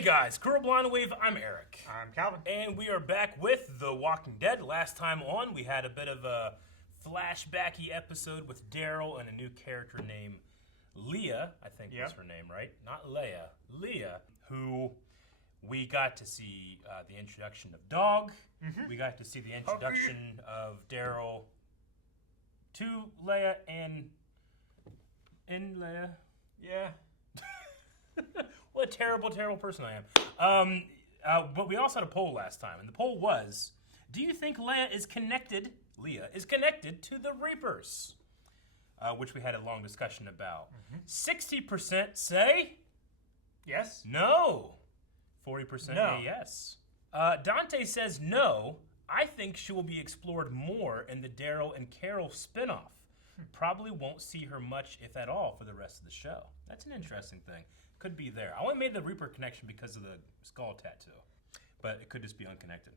Hey guys, Girl Blind Wave, I'm Eric. I'm Calvin. And we are back with The Walking Dead. Last time on, we had a bit of a flashbacky episode with Daryl and a new character named Leah, I think was her name, right? Not Leia. Leah, who we got to see the introduction of Dog. Mm-hmm. We got to see the introduction of Daryl to Leia and Leia. Yeah. What a terrible, terrible person I am. But we also had a poll last time, and the poll was, do you think Leah is connected to the Reapers? Which we had a long discussion about. 60% say yes. No. 40% no. say yes. Dante says no. I think she will be explored more in the Daryl and Carol spinoff. Probably won't see her much, if at all, for the rest of the show. That's an interesting thing. Could be there. I only made the Reaper connection because of the skull tattoo, but it could just be unconnected.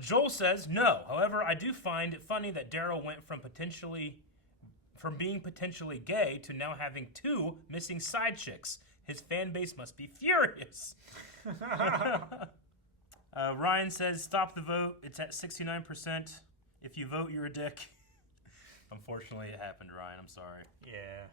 Joel says no. However, I do find it funny that Daryl went from being potentially gay to now having two missing side chicks. His fan base must be furious. Ryan says stop the vote. It's at 69%. If you vote, you're a dick. Unfortunately, it happened, Ryan. I'm sorry. Yeah.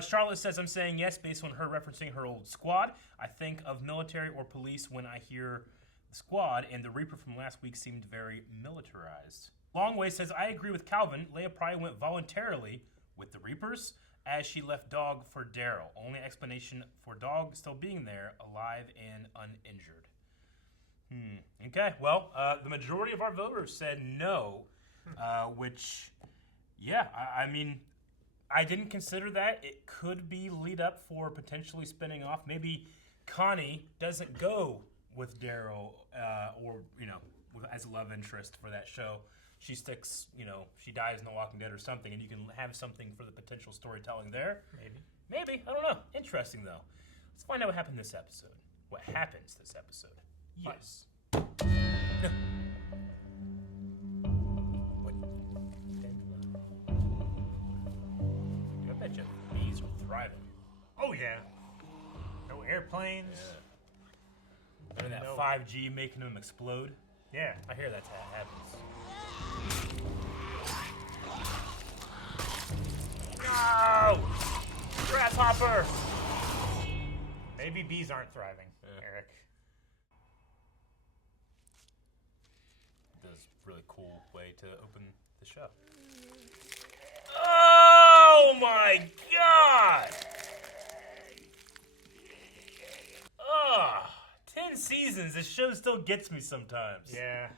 Charlotte says, I'm saying yes based on her referencing her old squad. I think of military or police when I hear squad, and the Reaper from last week seemed very militarized. Longway says, I agree with Calvin. Leia probably went voluntarily with the Reapers as she left Dog for Daryl. Only explanation for Dog still being there, alive and uninjured. Okay, well, the majority of our voters said no, which, yeah, I mean, I didn't consider that. It could be lead up for potentially spinning off. Maybe Connie doesn't go with Daryl or, as a love interest for that show. She sticks, she dies in The Walking Dead or something, and you can have something for the potential storytelling there. Maybe. I don't know. Interesting, though. Let's find out what happened this episode. What happens this episode. Yes. I bet you bees are thriving. Oh, yeah. No airplanes. Yeah. And that 5G making them explode. Yeah. I hear that's how it happens. No! Grasshopper! Maybe bees aren't thriving, Eric. This is a really cool way to open the show. Oh my god! 10 seasons, this show still gets me sometimes. Yeah.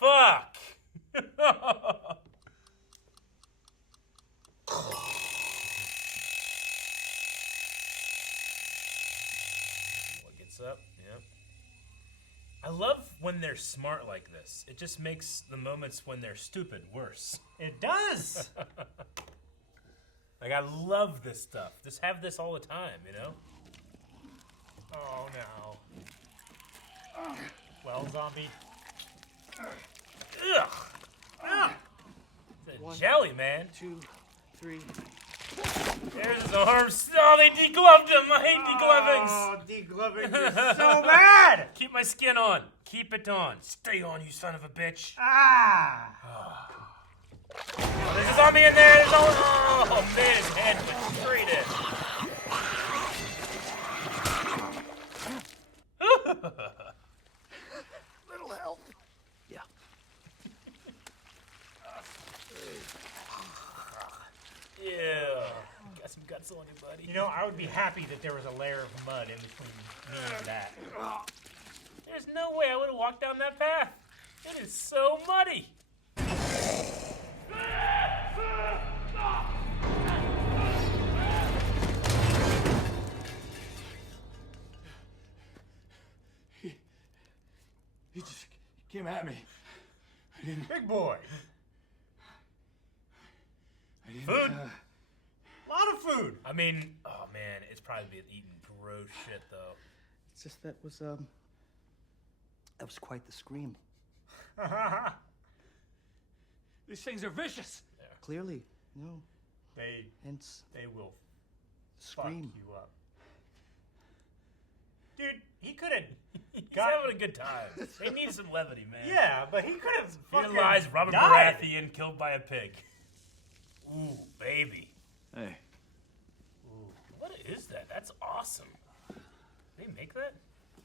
Fuck! What gets up? Yep. I love when they're smart like this. It just makes the moments when they're stupid worse. It does! Like, I love this stuff. Just have this all the time, Oh, no. Well, zombie. Ugh! It's a jelly, man. 2, 3. There's his arms. Oh, they degloved him. I hate deglovings. Oh, degloving is so bad! Keep my skin on. Keep it on. Stay on, you son of a bitch. Ah! Oh, there's a zombie in there. Oh, man, his head went straight in. Little help. Yeah. Yeah. Got some guts on you, buddy. I would be happy that there was a layer of mud in between me and that. There's no way I would have walked down that path. It is so muddy. He just came at me. I didn't. Big boy. Food. A lot of food. I mean, oh man, it's probably been eating gross shit though. It's just that was quite the scream. These things are vicious. Yeah. Clearly, no. They Hence, will scream. fuck you up. Dude, he could have. He's having a good time. They need some levity, man. Yeah, but he could have fucking Here lies Robert died. Baratheon killed by a pig. Ooh, baby. Hey, Ooh, what is that? That's awesome. They make that?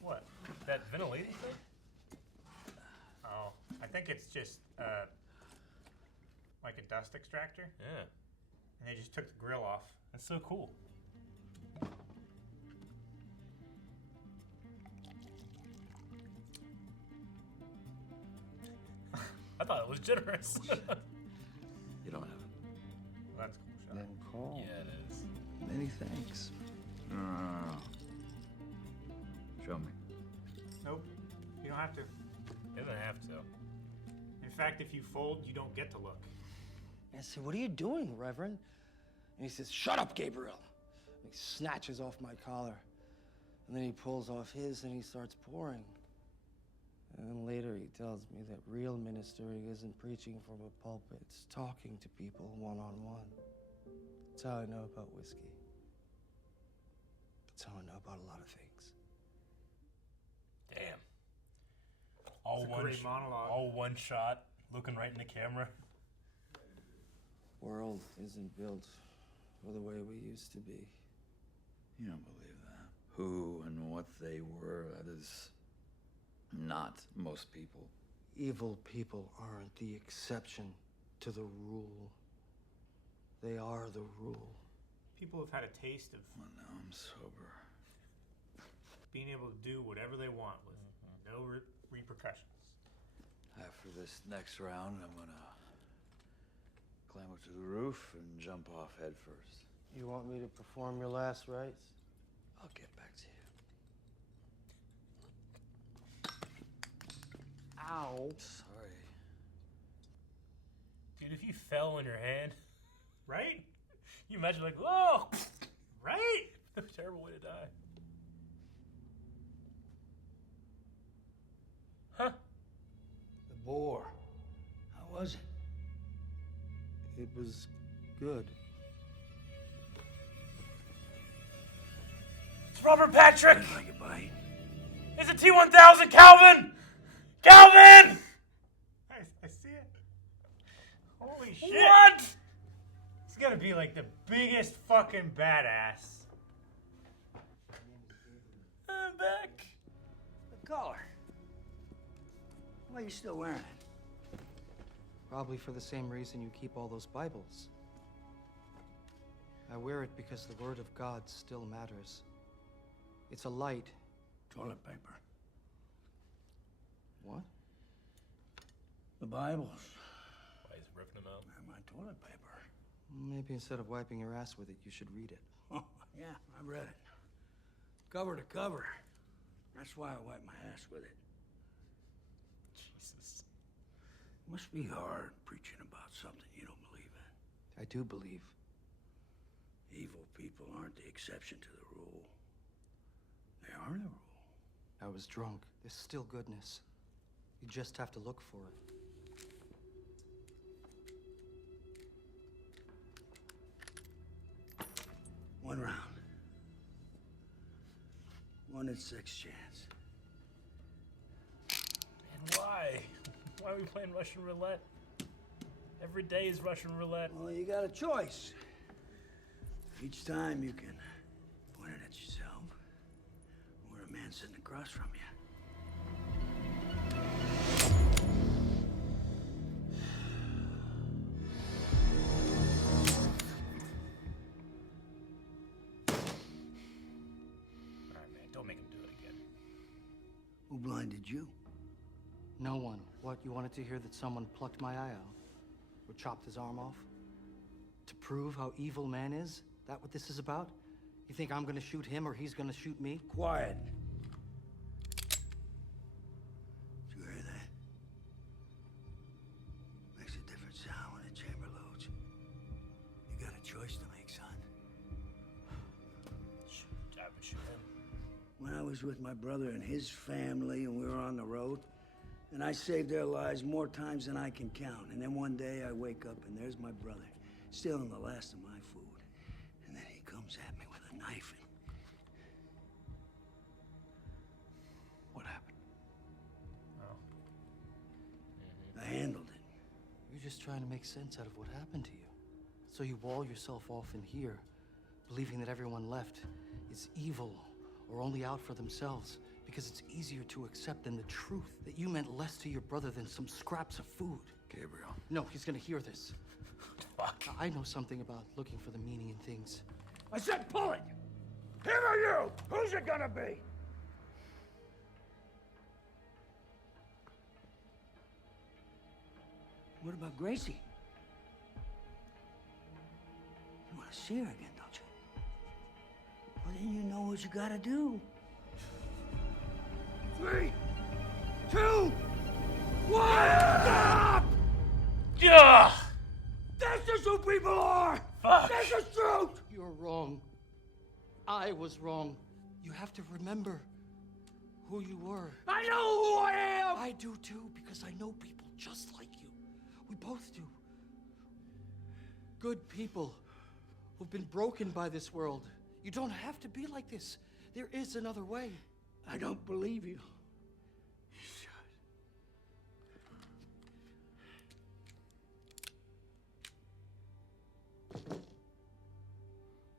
What? That ventilating thing? Oh, I think it's just like a dust extractor, Yeah. and they just took the grill off. That's so cool. I thought it was generous. you don't have it. Well, that's cool, Sean. Then call. Yeah, it is. Many thanks. No. Show me. Nope, you don't have to. Doesn't have to. In fact, if you fold, you don't get to look. I said, "What are you doing, Reverend?" And he says, "Shut up, Gabriel." And he snatches off my collar. And then he pulls off his and he starts pouring. And then later he tells me that real ministering isn't preaching from a pulpit, it's talking to people one-on-one. That's how I know about whiskey. That's how I know about a lot of things. Damn. All It's a one great monologue. all one shot, looking right in the camera. World isn't built for the way we used to be. You don't believe that. Who and what they were, that is not most people. Evil people aren't the exception to the rule. They are the rule. People have had a taste of Well, now I'm sober. being able to do whatever they want with no repercussions. After this next round, I'm gonna climb up to the roof and jump off head first. You want me to perform your last rites? I'll get back to you. Ow. Sorry. Dude, if you fell on your hand, Right? you imagine like, whoa! Right? That's a terrible way to die. Huh? The boar. How was it? It was good. It's Robert Patrick! Like a bite. It's a T-1000, Calvin! Calvin! I see it. Holy shit. What? It's gonna be like the biggest fucking badass. I'm back. The collar. Why are you still wearing it? Probably for the same reason you keep all those Bibles. I wear it because the Word of God still matters. It's a light. Toilet paper. What? The Bibles. Why he's ripping them out? And my toilet paper. Maybe instead of wiping your ass with it, you should read it. Oh, yeah, I read it. Cover to cover. That's why I wipe my ass with it. Jesus. Must be hard preaching about something you don't believe in. I do believe. Evil people aren't the exception to the rule. They are the rule. I was drunk. There's still goodness. You just have to look for it. One round. 1 in 6 chance. And why? Why are we playing Russian roulette? Every day is Russian roulette. Well, you got a choice. Each time you can point it at yourself or a man sitting across from you. All right, man, don't make him do it again. Who blinded you? No one. What, you wanted to hear that someone plucked my eye out? Or chopped his arm off? To prove how evil man is? That what this is about? You think I'm gonna shoot him or he's gonna shoot me? Quiet. Did you hear that? Makes a different sound when the chamber loads. You got a choice to make, son. I would shoot him. When I was with my brother and his family and we were on the road, and I saved their lives more times than I can count. And then one day I wake up and there's my brother, stealing the last of my food. And then he comes at me with a knife and You're just trying to make sense out of what happened to you. So you wall yourself off in here, believing that everyone left is evil or only out for themselves because it's easier to accept than the truth that you meant less to your brother than some scraps of food. Gabriel. No, he's gonna hear this. Fuck. I know something about looking for the meaning in things. I said pull it! Him or you? Who's it gonna be? What about Gracie? You want to see her again, don't you? Well, then you know what you gotta do. 3, 2, 1, stop! Yeah. This is who people are! Fuck. This is truth! You're wrong. I was wrong. You have to remember who you were. I know who I am! I do too, because I know people just like you. We both do. Good people who've been broken by this world. You don't have to be like this. There is another way. I don't believe you.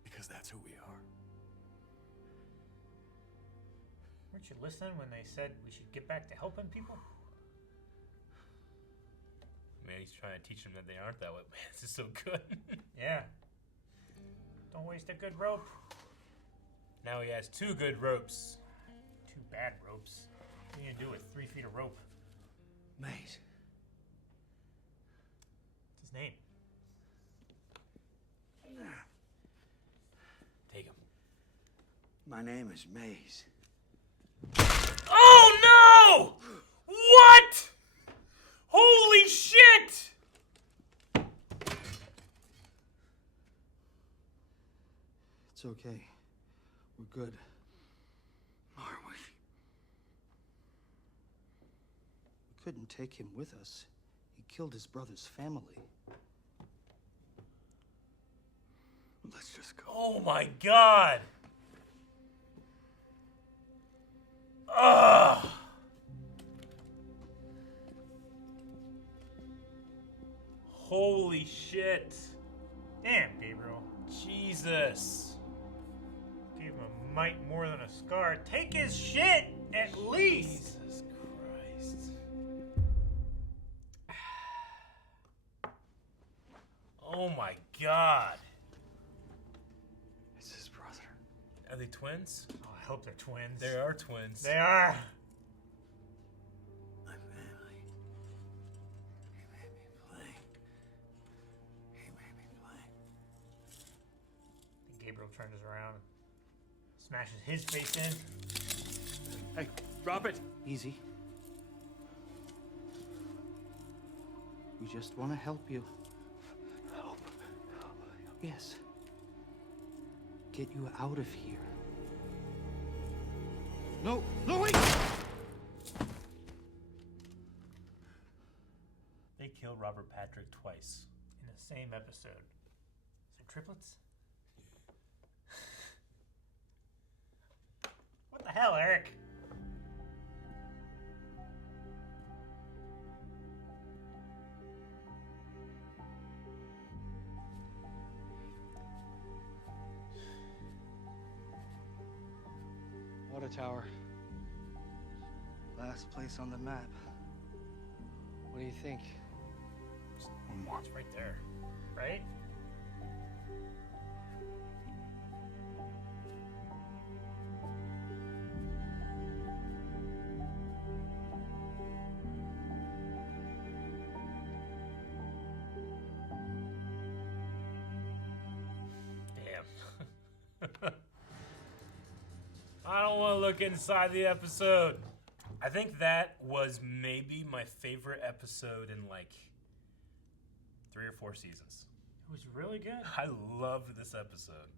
Because that's who we are. Weren't you listening when they said we should get back to helping people? Man, he's trying to teach them that they aren't that way. Man, this is so good. Yeah. Don't waste a good rope. Now he has 2 good ropes. 2 bad ropes. What are you gonna do with 3 feet of rope? Maze. What's his name? Take him. My name is Maze. Oh no! What? Holy shit! It's okay. We're good. Are we? We couldn't take him with us. He killed his brother's family. Let's just go. Oh my god! Ugh! Holy shit! Damn, Gabriel. Jesus! Gave him a mite more than a scar. Take his shit, at least! Jesus Christ. Oh my god. It's his brother. Are they twins? Oh, I hope they're twins. They are twins. They are. My family. He made me play. He made me play. Gabriel turns around and smashes his face in. Hey, drop it! Easy. We just want to help you. Help. Yes. Get you out of here. No, no, wait! They killed Robert Patrick twice. In the same episode. Is it triplets? What the hell, Eric? Water tower. Last place on the map. What do you think? One more. It's right there. Right? Damn. I don't want to look inside the episode. I think that was maybe my favorite episode in like 3 or 4 seasons. It was really good. I loved this episode.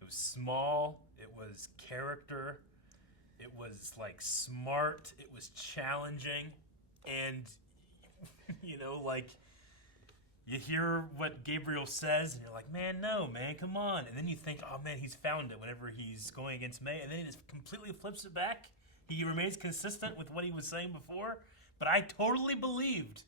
It was small, it was character, it was like smart, it was challenging, and you know, like you hear what Gabriel says and you're like, man, no, man, come on. And then you think, oh man, he's found it whenever he's going against May, and then he just completely flips it back. He remains consistent with what he was saying before, but I totally believed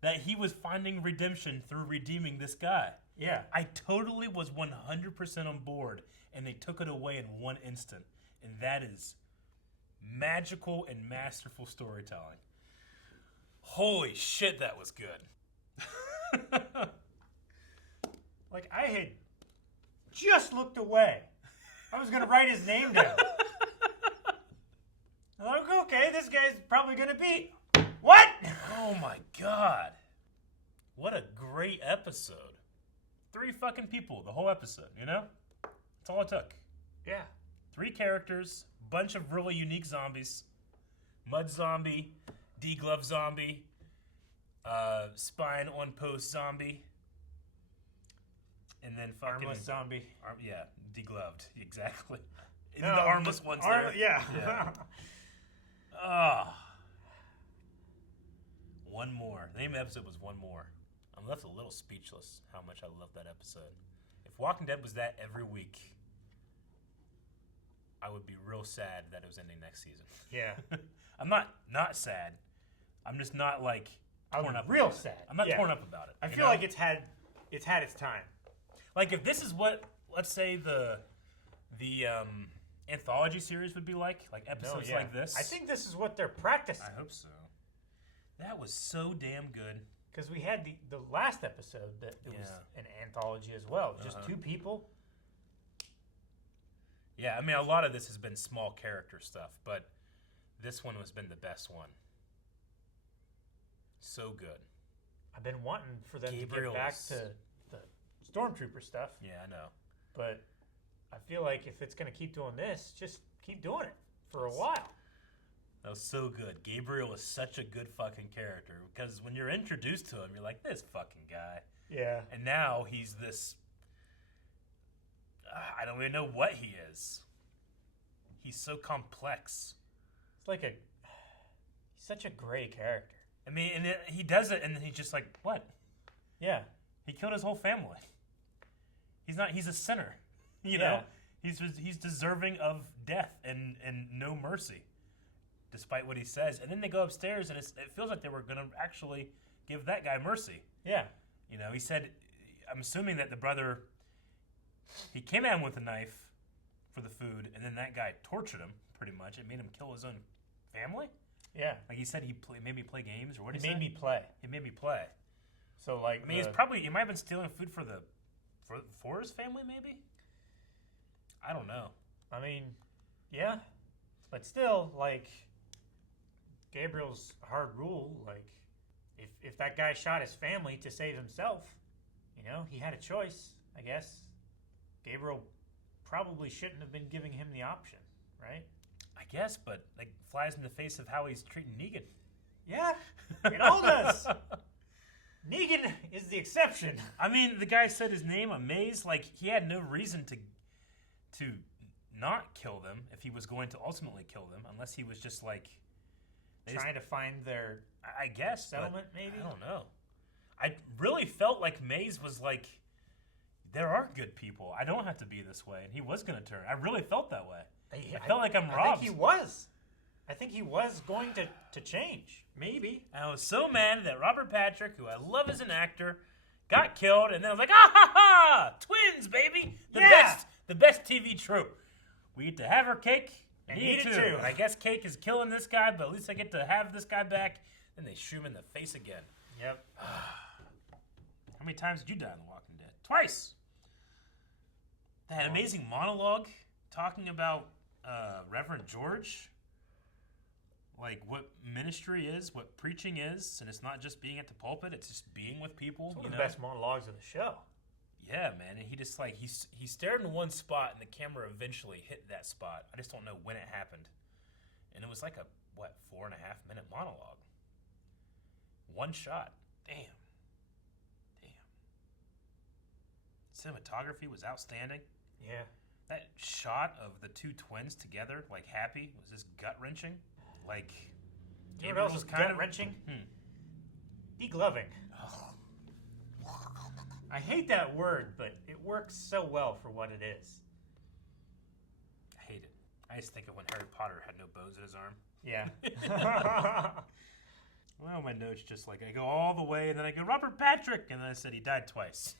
that he was finding redemption through redeeming this guy. Yeah. I totally was 100% on board, and they took it away in one instant. And that is magical and masterful storytelling. Holy shit, that was good. Like, I had just looked away. I was going to write his name down. I'm like, okay, this guy's probably going to be... What? Oh my god. What a great episode. 3 fucking people, the whole episode, you know? That's all it took. Yeah. 3 characters, bunch of really unique zombies. Mud zombie, D-glove zombie, spine on post zombie. And then fucking... Armless zombie. Yeah, degloved, exactly. And No, the armless ones there. Yeah. Ah. One more. The name of the episode was One More. I'm left a little speechless how much I love that episode. If Walking Dead was that every week, I would be real sad that it was ending next season. Yeah. I'm not sad. I'm just not like torn up. Real about it. sad. I'm not Yeah. torn up about it. I you feel know? like it's had its time. Like if this is what, let's say the anthology series would be like episodes like this. I think this is what they're practicing. I hope so. That was so damn good. Because we had the last episode that it was an anthology as well. Just 2 people. Yeah, I mean, a lot of this has been small character stuff, but this one has been the best one. So good. I've been wanting for them to Gabriel's- get back to the Stormtrooper stuff. Yeah, I know. But I feel like if it's going to keep doing this, just keep doing it for a while. That was so good. Gabriel is such a good fucking character because when you're introduced to him, you're like, this fucking guy. Yeah. And now he's this... I don't even know what he is. He's so complex. It's like he's such a gray character. I mean, and he does it, and then he's just like, what? Yeah. He killed his whole family. He's a sinner. You know? He's deserving of death and no mercy, despite what he says. And then they go upstairs, and it feels like they were going to actually give that guy mercy. Yeah. You know, he said, I'm assuming that the brother, he came at him with a knife for the food, and then that guy tortured him, pretty much. It made him kill his own family? Yeah. Like he said, made me play games, or what He he made me play. He made me play. So, like... I mean, he might have been stealing food for his family, maybe? I don't know. I mean, yeah. But still, like, Gabriel's hard rule, like, if that guy shot his family to save himself, you know, he had a choice, I guess. Gabriel probably shouldn't have been giving him the option, right? I guess, but like flies in the face of how he's treating Negan. Yeah, it all does. Negan is the exception. I mean, the guy said his name, Amaze, like he had no reason to not kill them if he was going to ultimately kill them, unless he was just like Trying to find their I guess settlement, maybe? I don't know. I really felt like Maze was like, there are good people. I don't have to be this way, and he was going to turn. I really felt that way. I felt like I'm robbed. I think he was. I think he was going to change. Maybe. And I was so mad that Robert Patrick, who I love as an actor, got killed, and then I was like, ah ha ha! Twins, baby! The best TV trope. We get to have our cake and eat it too. And I guess cake is killing this guy, but at least I get to have this guy back. Then they shoot him in the face again. Yep. How many times did you die in The Walking Dead? Twice! That amazing monologue talking about Reverend George. Like what ministry is, what preaching is, and it's not just being at the pulpit, it's just being with people. It's one of the best monologues of the show. Yeah, man, and he just like, he stared in one spot, and the camera eventually hit that spot. I just don't know when it happened. And it was like a, 4.5 minute monologue. One shot. Damn. Cinematography was outstanding. Yeah. That shot of the two twins together, like happy, was just gut-wrenching. Like, You know what else is gut-wrenching? Degloving. I hate that word, but it works so well for what it is. I hate it. I just think of when Harry Potter had no bones in his arm. Yeah. Well, my notes just like, I go all the way, and then I go, Robert Patrick, and then I said he died twice.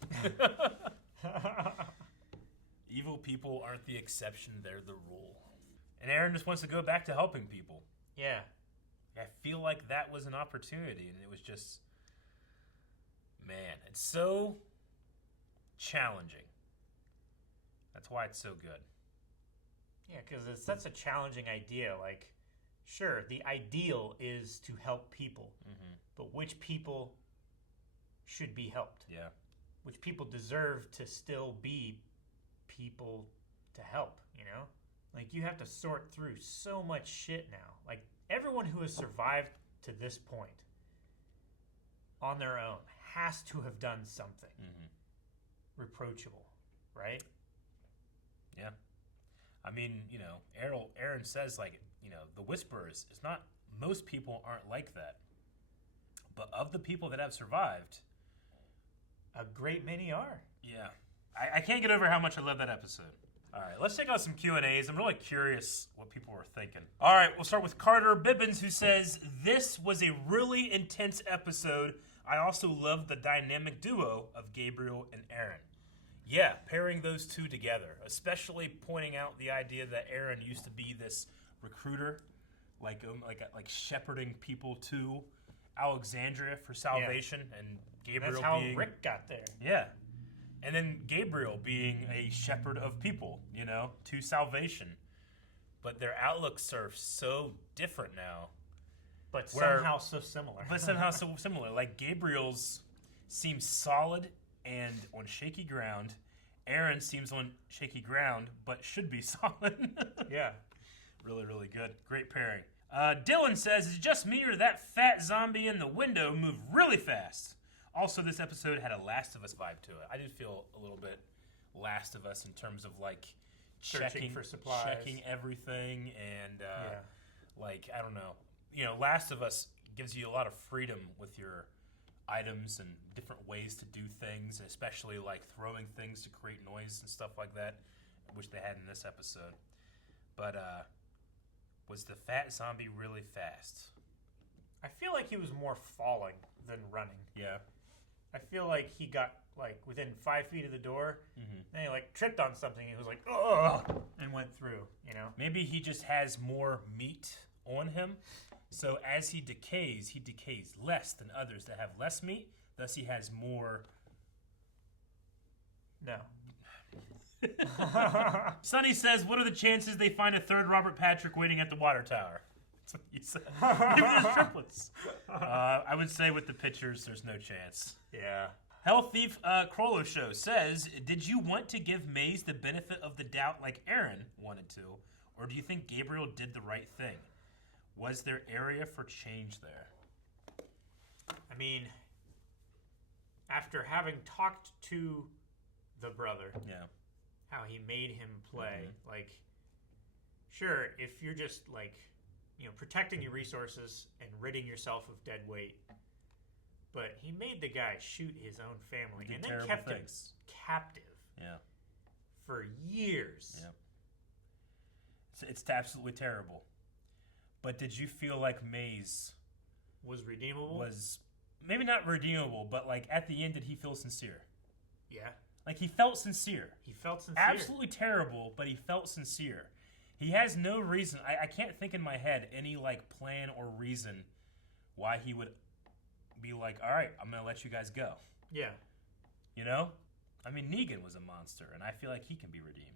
Evil people aren't the exception, they're the rule. And Aaron just wants to go back to helping people. Yeah. I feel like that was an opportunity, and it was just, man, it's so challenging. That's why it's so good. Yeah, because it's such a challenging idea. Like, sure, the ideal is to help people, but which people should be helped? Yeah. Which people deserve to still be people to help, you know? Like, you have to sort through so much shit now. Like, everyone who has survived to this point on their own has to have done something reproachable, right? Yeah. I mean, you know, Aaron says, like, you know, the Whisperers, it's not, most people aren't like that. But of the people that have survived, A great many are. yeah. I can't get over how much I love that episode. All right, let's check out some Q&As. I'm really curious what people were thinking. All right, we'll start with Carter Bibbins, who says, this was a really intense episode. I also love the dynamic duo of Gabriel and Aaron. Yeah, pairing those two together, especially pointing out the idea that Aaron used to be this recruiter, like shepherding people to Alexandria for salvation, and Gabriel That's how being Rick got there. yeah. And then Gabriel being a shepherd of people, you know, to salvation. But their outlooks are so different now. But Where- somehow so similar. But somehow so similar. Like Gabriel's seems solid and on shaky ground. Aaron seems on shaky ground, but should be solid. Yeah. Really, really good. Great pairing. Dylan says, is it just me or that fat zombie in the window moved really fast? Also, this episode had a Last of Us vibe to it. I did feel a little bit Last of Us in terms of like Searching for supplies. checking everything, and like, I don't know. You know, Last of Us gives you a lot of freedom with your items and different ways to do things, especially like throwing things to create noise and stuff like that, which they had in this episode. But was the fat zombie really fast? I feel like he was more falling than running. Yeah. I feel like he got like within 5 feet of the door, and he like tripped on something. And he was like, ugh, and went through. You know. Maybe he just has more meat on him. So as he decays less than others that have less meat. Thus, he has more. No. Sonny says, what are the chances they find a third Robert Patrick waiting at the water tower? That's what you said. Maybe there's triplets. I would say with the pictures, there's no chance. Yeah. Hell Thief Crollo Show says, did you want to give Maze the benefit of the doubt like Aaron wanted to? Or do you think Gabriel did the right thing? Was there area for change there? I mean, after having talked to the brother, Yeah. how he made him play, like, sure, if you're just like, you know, protecting your resources and ridding yourself of dead weight, but he made the guy shoot his own family Did and then terrible kept things. him captive Yeah. for years. Yeah. It's absolutely terrible. But did you feel like Maze Was redeemable? was maybe not redeemable, but like at the end, did he feel sincere? Yeah. Like he felt sincere. He felt sincere. Absolutely terrible, but he felt sincere. He has no reason. I can't think in my head any like plan or reason why he would be like, all right, I'm going to let you guys go. Yeah. You know? I mean, Negan was a monster, and I feel like he can be redeemed.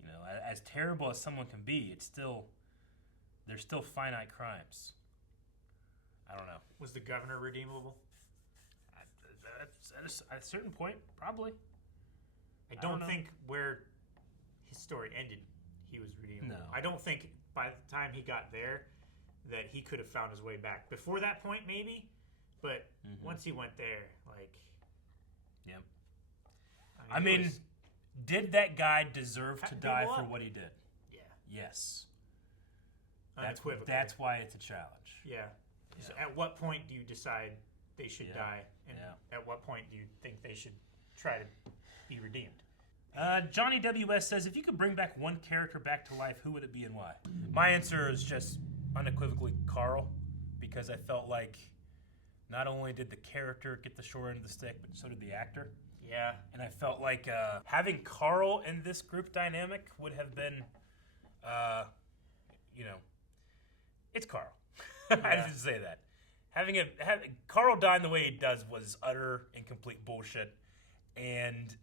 You know, as terrible as someone can be, it's still, there's still finite crimes. I don't know. Was the governor redeemable? At a certain point, probably. I don't don't know. think where his story ended, he was redeemable. No. I don't think by the time he got there that he could have found his way back. Before that point, maybe, but once he went there, like, Yeah. I I mean, it mean, was- did that guy deserve to Cutting die people for up. what he did? yeah, Yes. unequivocally. That's why it's a challenge. yeah. So Yeah. at what point do you decide they should Yeah. die, and Yeah. at what point do you think they should try to be redeemed? Johnny WS says, if you could bring back one character back to life, who would it be and why? My answer is just unequivocally Carl, because I felt like not only did the character get the short end of the stick, but so did the actor. Yeah. And I felt like having Carl in this group dynamic would have been, it's Carl. I didn't say that. Having Carl dying the way he does was utter and complete bullshit, and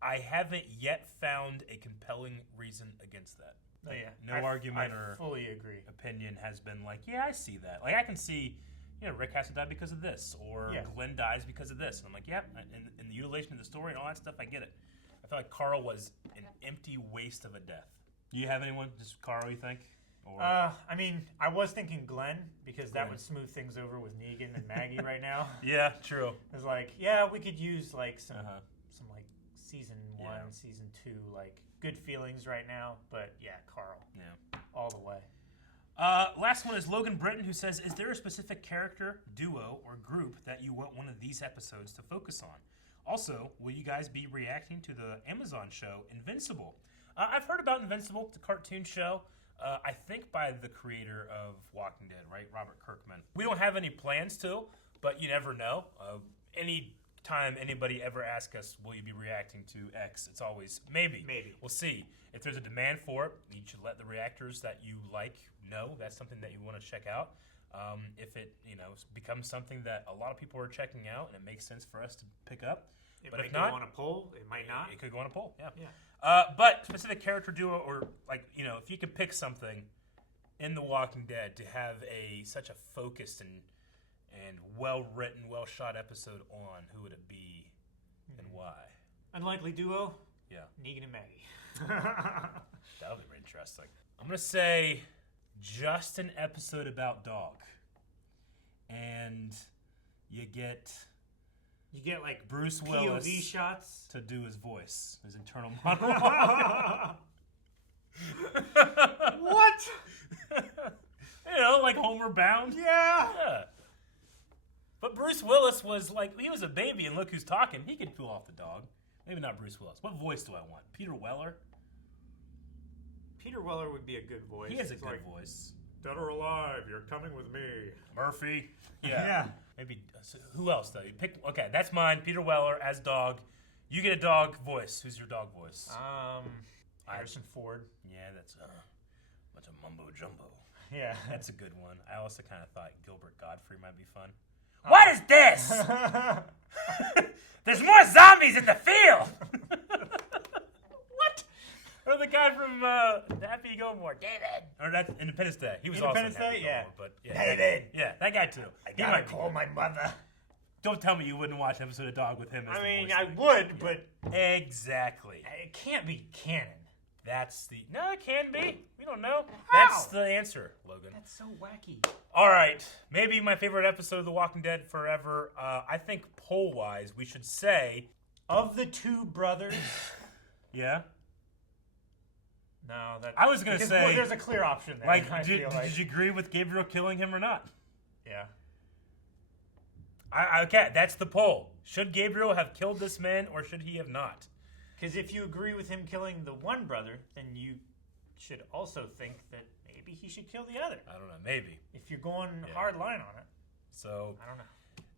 I haven't yet found a compelling reason against that. Oh, yeah. No argument I or fully agree. opinion has been like, yeah, I see that. Like, I can see, Rick has to die because of this, or Yeah. Glenn dies because of this. And I'm like, yeah, in the utilization of the story and all that stuff, I get it. I feel like Carl was an empty waste of a death. Do you have anyone, just Carl, you think? Or I mean, I was thinking Glenn, because that Glenn. would smooth things over with Negan and Maggie right now. yeah, true. It's like, yeah, we could use like some like season 1, Yeah. season 2, like good feelings right now. But yeah, Carl, Yeah. all the way. Last one is Logan Britton, who says, is there a specific character, duo, or group that you want one of these episodes to focus on? Also, will you guys be reacting to the Amazon show Invincible? I've heard about Invincible, it's a cartoon show. I think by the creator of Walking Dead, right? Robert Kirkman. We don't have any plans to, but you never know. Any time anybody ever asks us, will you be reacting to X? It's always maybe. Maybe. We'll see. If there's a demand for it, you should let the reactors that you like know that's something that you want to check out. If it becomes something that a lot of people are checking out and it makes sense for us to pick up, It but might if go not, on a poll. It might not. it could go on a poll. Yeah. Yeah. But specific character duo, or if you could pick something in The Walking Dead to have such a focused and well written, well shot episode on, who would it be and why? Unlikely duo. Yeah, Negan and Maggie. that would be interesting. I'm gonna say just an episode about Dog, and you get like Bruce Willis POV shots. to do his voice, his internal monologue. What? Like Homeward Bound. Yeah. Yeah. But Bruce Willis was he was a baby, and look who's talking. He could pull off the dog. Maybe not Bruce Willis. What voice do I want? Peter Weller? Peter Weller would be a good voice. He has a It's good like, voice. Dead or alive, you're coming with me. Murphy. Yeah. Maybe. So who else though? You pick. Okay, that's mine. Peter Weller as dog. You get a dog voice. Who's your dog voice? Harrison Ford. Yeah, that's bunch of mumbo jumbo. Yeah. That's a good one. I also kind of thought Gilbert Godfrey might be fun. What is this? There's more zombies in the field. What? Or the guy from Happy Gilmore, David. Or that's Independence Day. He was Independence also in Happy Day? Yeah. Gilmore, but yeah, David. Yeah, that guy too. I He gotta might be call good. my mother. Don't tell me you wouldn't watch an episode of Dog with him as I the mean, voice. I would, but Exactly. it can't be canon. That's the... No, it can be. We don't know. How? That's the answer, Logan. That's so wacky. All right. Maybe my favorite episode of The Walking Dead forever. I think poll-wise, we should say... Of the two brothers... Yeah? No, that... I was going to because, say... well, there's a clear option there. I Did feel like. you agree with Gabriel killing him or not? Yeah. Okay, that's the poll. Should Gabriel have killed this man or should he have not? Because if you agree with him killing the one brother, then you should also think that maybe he should kill the other. I don't know. Maybe. If you're going hard line on it. So I don't know.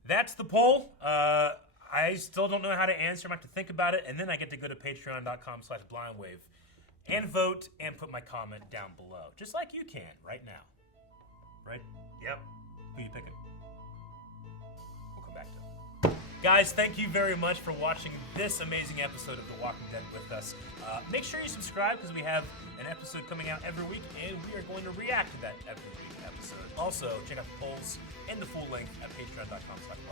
that's the poll. I still don't know how to answer. I have to think about it, and then I get to go to patreon.com/blindwave and vote and put my comment down below, just like you can right now. Right? Yep. Who you picking? We'll come back to it. Guys, thank you very much for watching this amazing episode of The Walking Dead with us. Make sure you subscribe because we have an episode coming out every week, and we are going to react to that every week episode. Also, check out the polls and the full length at patreon.com/blindwave.